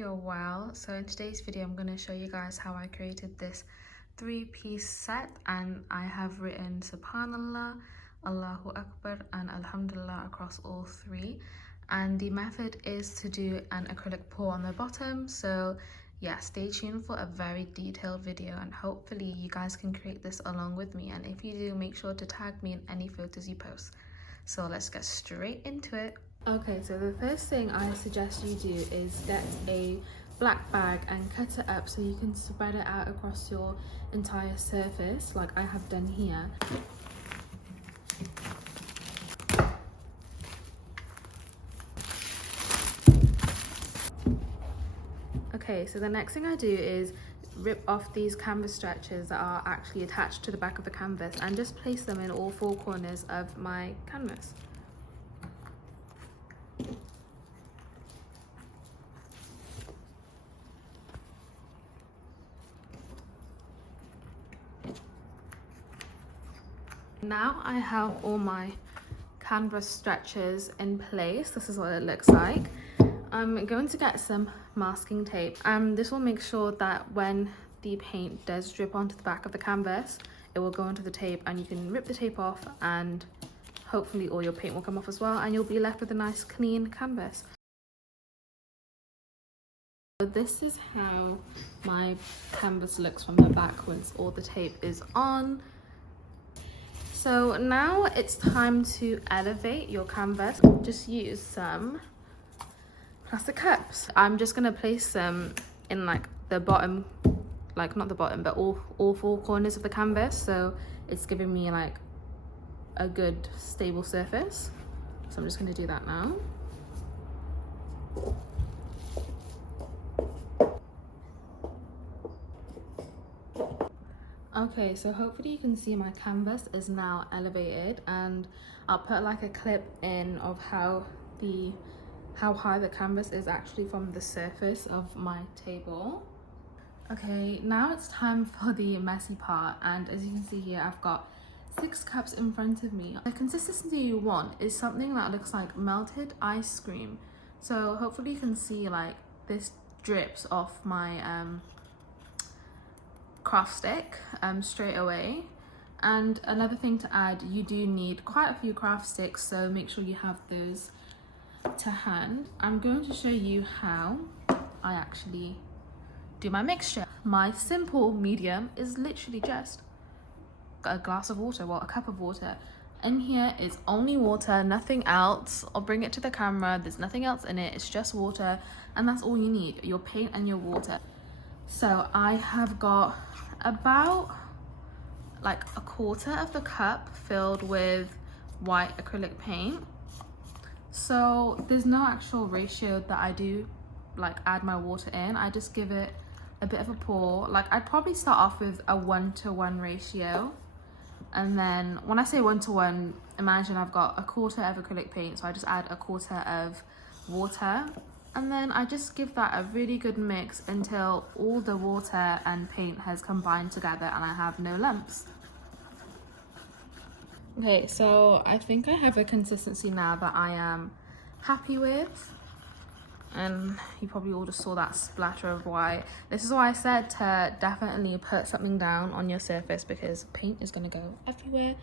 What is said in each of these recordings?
you're well. So in today's video I'm going to show you guys how I created this 3-piece set, and I have written Subhanallah, Allahu Akbar and Alhamdulillah across all three, and the method is to do an acrylic pour on the bottom. So yeah, stay tuned for a very detailed video and hopefully you guys can create this along with me, and if you do, make sure to tag me in any photos you post. So let's get straight into it. Okay, so the first thing I suggest you do is get a black bag and cut it up so you can spread it out across your entire surface like I have done here. Okay, so the next thing I do is rip off these canvas stretchers that are actually attached to the back of the canvas and just place them in all four corners of my canvas. Now I have all my canvas stretchers in place. This is what it looks like. I'm going to get some masking tape. This will make sure that when the paint does drip onto the back of the canvas, it will go onto the tape and you can rip the tape off and hopefully all your paint will come off as well and you'll be left with a nice clean canvas. So this is how my canvas looks from the back once all the tape is on. So now it's time to elevate your canvas. Just use some plastic cups. I'm just gonna place them in like the bottom, like not the bottom, but all four corners of the canvas. So it's giving me like a good stable surface. So I'm just gonna do that now. Okay, so hopefully you can see my canvas is now elevated, and I'll put like a clip in of how high the canvas is actually from the surface of my table. Okay, now it's time for the messy part, and as you can see here, I've got 6 cups in front of me. The consistency you want is something that looks like melted ice cream. So hopefully you can see like this drips off my craft stick straight away. And another thing to add, you do need quite a few craft sticks, so make sure you have those to hand. I'm going to show you how I actually do my mixture. My simple medium is literally just a glass of water, well, a cup of water. In here is only water, nothing else. I'll bring it to the camera. There's nothing else in it, it's just water, and that's all you need, your paint and your water. So I have got about like a quarter of the cup filled with white acrylic paint. So there's no actual ratio that I do like add my water in. I just give it a bit of a pour. Like I'd probably start off with a 1-to-1 ratio, and then when I say 1-to-1, imagine I've got a quarter of acrylic paint, so I just add a quarter of water, and then I just give that a really good mix until all the water and paint has combined together and I have no lumps. Okay, so I think I have a consistency now that I am happy with, and you probably all just saw that splatter of white. This is why I said to definitely put something down on your surface because paint is going to go everywhere.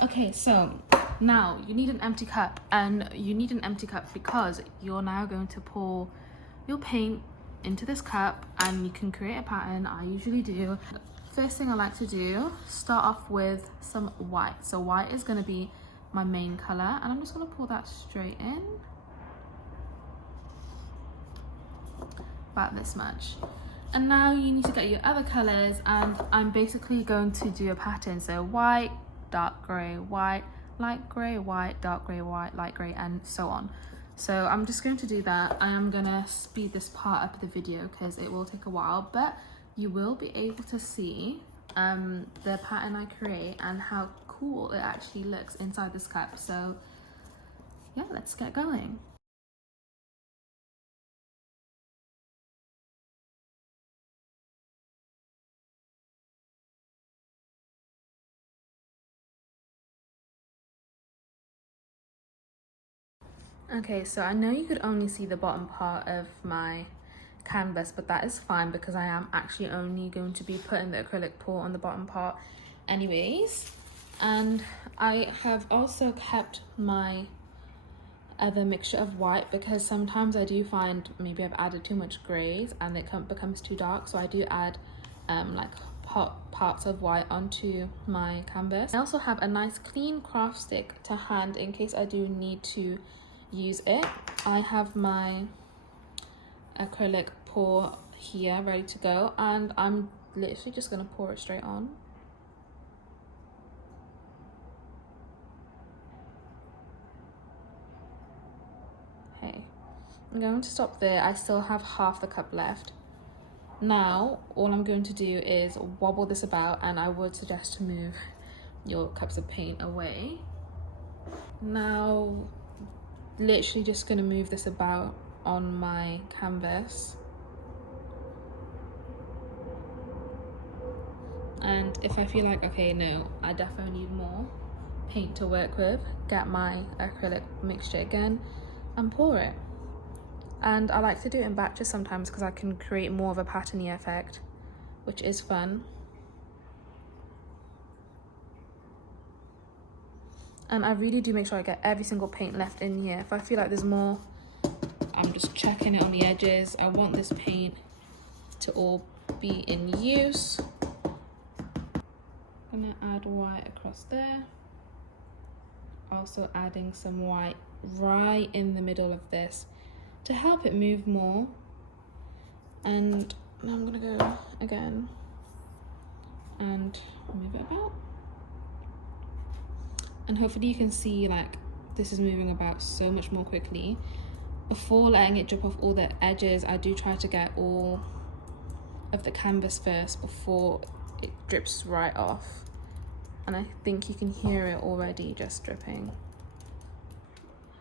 Okay, so now you need an empty cup, and you need an empty cup because you're now going to pour your paint into this cup and you can create a pattern. I usually do. First thing I like to do, start off with some white. So white is going to be my main color, and I'm just going to pour that straight in. About this much. And now you need to get your other colors, and I'm basically going to do a pattern. So white, dark gray, white, light gray, white, dark gray, white, light gray, and so on. So I'm just going to do that. I am gonna speed this part up of the video because it will take a while, but you will be able to see the pattern I create and how cool it actually looks inside this cup. So yeah, let's get going. Okay, so I know you could only see the bottom part of my canvas, but that is fine because I am actually only going to be putting the acrylic pour on the bottom part anyways. And I have also kept my other mixture of white because sometimes I do find maybe I've added too much grays and it becomes too dark, so I do add like parts of white onto my canvas. I also have a nice clean craft stick to hand in case I do need to use it. I have my acrylic pour here ready to go, and I'm literally just going to pour it straight on. Okay, I'm going to stop there. I still have half the cup left. Now all I'm going to do is wobble this about, and I would suggest to move your cups of paint away. Now literally just going to move this about on my canvas, and if I feel like, okay, no, I definitely need more paint to work with, get my acrylic mixture again and pour it. And I like to do it in batches sometimes because I can create more of a patterny effect, which is fun. And I really do make sure I get every single paint left in here. If I feel like there's more, I'm just checking it on the edges. I want this paint to all be in use. I'm gonna add white across there. Also adding some white right in the middle of this to help it move more. And now I'm gonna go again and move it about. And hopefully you can see like this is moving about so much more quickly. Before letting it drip off all the edges, I do try to get all of the canvas first before it drips right off. And I think you can hear it already just dripping.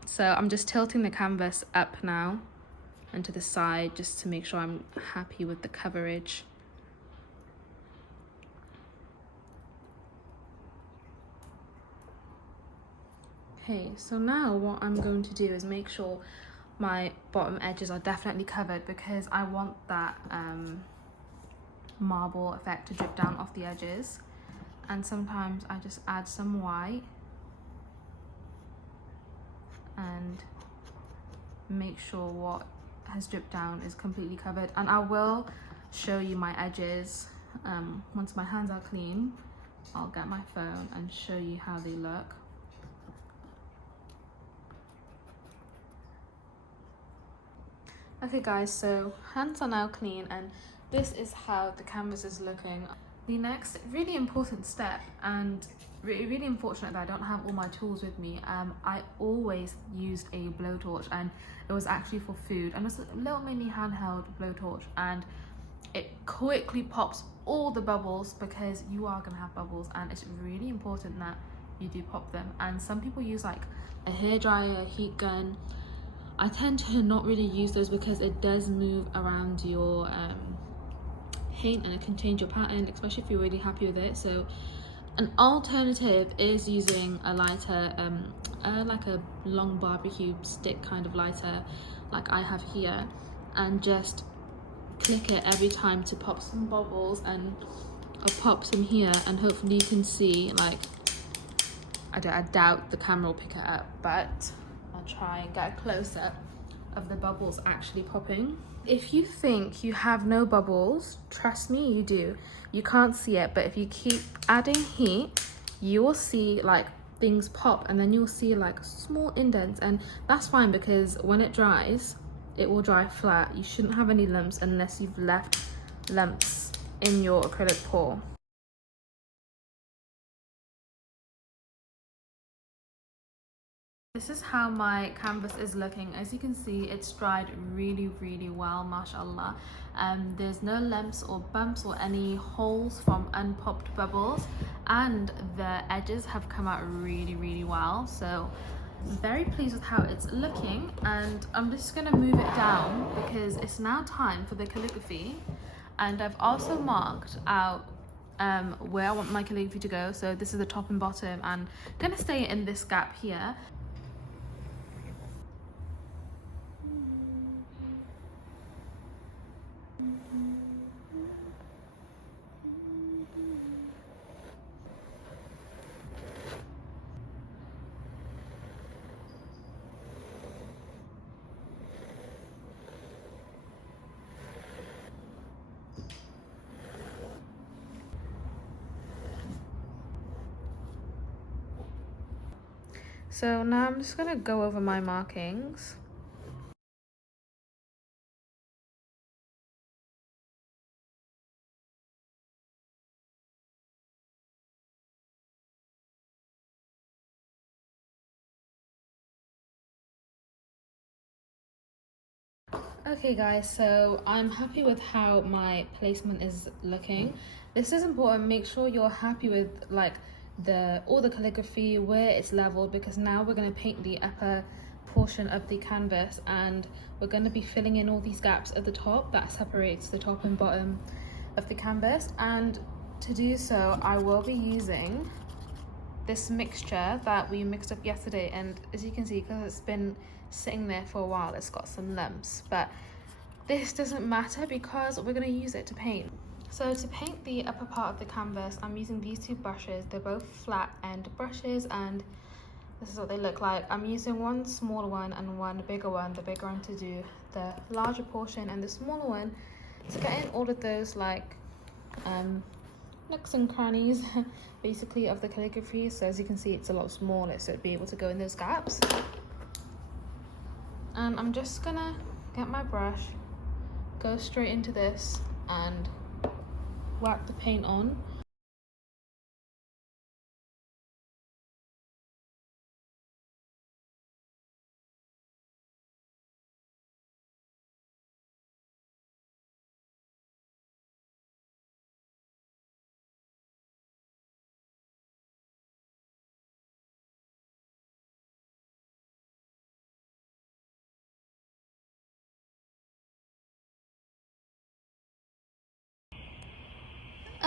So I'm just tilting the canvas up now and to the side just to make sure I'm happy with the coverage. Okay, so now what I'm going to do is make sure my bottom edges are definitely covered because I want that marble effect to drip down off the edges. And sometimes I just add some white and make sure what has dripped down is completely covered. And I will show you my edges once my hands are clean. I'll get my phone and show you how they look. Okay guys, so hands are now clean and this is how the canvas is looking. The next really important step, and really unfortunate that I don't have all my tools with me, I always used a blowtorch, and it was actually for food, and it's a little mini handheld blowtorch, and it quickly pops all the bubbles because you are gonna have bubbles, and it's really important that you do pop them. And some people use like a hairdryer, a heat gun. I tend to not really use those because it does move around your paint and it can change your pattern, especially if you're really happy with it. So an alternative is using a lighter, like a long barbecue stick kind of lighter like I have here, and just click it every time to pop some bubbles, and I'll pop some here and hopefully you can see, like, I doubt the camera will pick it up, but I'll try and get a close-up of the bubbles actually popping. If you think you have no bubbles, trust me, you do. You can't see it, but if you keep adding heat, you will see like things pop, and then you'll see like small indents, and that's fine because when it dries, it will dry flat. You shouldn't have any lumps unless you've left lumps in your acrylic pour. This is how my canvas is looking. As you can see, it's dried really well, mashallah. There's no lumps or bumps or any holes from unpopped bubbles, and the edges have come out really well. So I'm very pleased with how it's looking, and I'm just gonna move it down because it's now time for the calligraphy. And I've also marked out where I want my calligraphy to go. So this is the top and bottom, and I'm gonna stay in this gap here. So now I'm just gonna go over my markings. Okay guys, so I'm happy with how my placement is looking. This is important. Make sure you're happy with like all the calligraphy, where it's leveled, because now we're going to paint the upper portion of the canvas and we're going to be filling in all these gaps at the top that separates the top and bottom of the canvas. And to do so, I will be using this mixture that we mixed up yesterday, and as you can see, because it's been sitting there for a while, it's got some lumps, but this doesn't matter because we're going to use it to paint. So to paint the upper part of the canvas, I'm using these two brushes. They're both flat end brushes and this is what they look like. I'm using one smaller one and one bigger one. The bigger one to do the larger portion and the smaller one to get in all of those like nooks and crannies basically of the calligraphy. So as you can see, it's a lot smaller, so it'd be able to go in those gaps. And I'm just gonna get my brush, go straight into this and whack the paint on.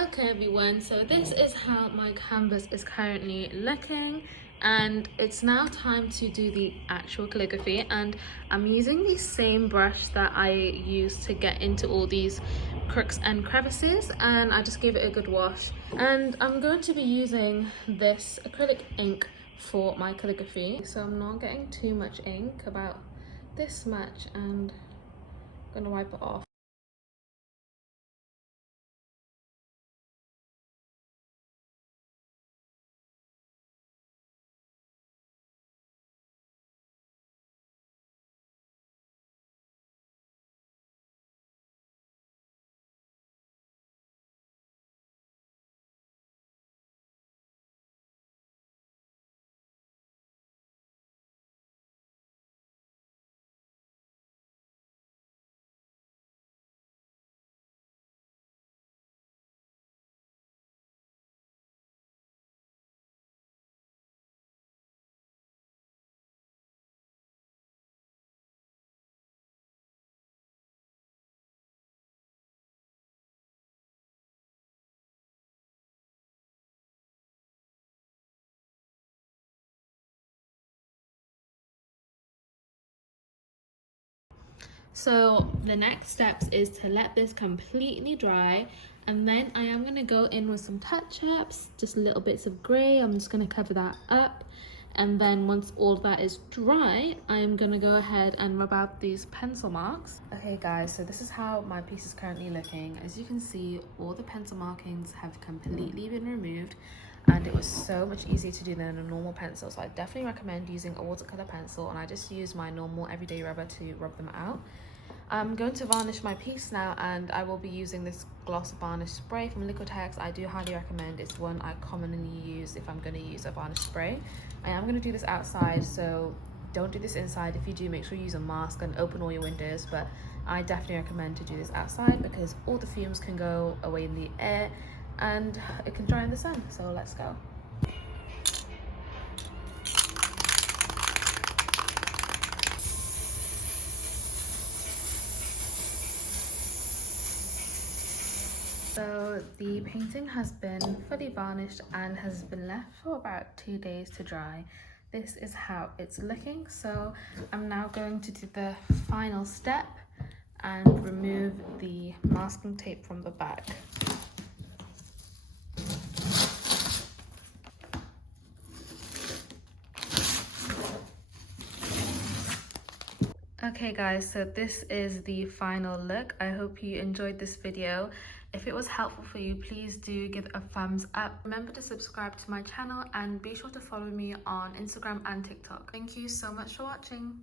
Okay everyone, so this is how my canvas is currently looking, and it's now time to do the actual calligraphy. And I'm using the same brush that I used to get into all these crooks and crevices, and I just gave it a good wash. And I'm going to be using this acrylic ink for my calligraphy, so I'm not getting too much ink, about this much, and I'm gonna wipe it off. So the next steps is to let this completely dry, and then I am going to go in with some touch-ups, just little bits of grey. I'm just going to cover that up, and then once all of that is dry, I am going to go ahead and rub out these pencil marks. Okay guys, so this is how my piece is currently looking. As you can see, all the pencil markings have completely been removed, and it was so much easier to do than a normal pencil. So I definitely recommend using a watercolor pencil, and I just use my normal everyday rubber to rub them out. I'm going to varnish my piece now, and I will be using this gloss varnish spray from Liquitex. I do highly recommend. It's one I commonly use if I'm going to use a varnish spray. I am going to do this outside, so don't do this inside. If you do, make sure you use a mask and open all your windows, but I definitely recommend to do this outside because all the fumes can go away in the air and it can dry in the sun. So let's go. So the painting has been fully varnished and has been left for about 2 days to dry. This is how it's looking. So I'm now going to do the final step and remove the masking tape from the back. Okay guys, so this is the final look. I hope you enjoyed this video. If it was helpful for you, please do give it a thumbs up. Remember to subscribe to my channel and be sure to follow me on Instagram and TikTok. Thank you so much for watching.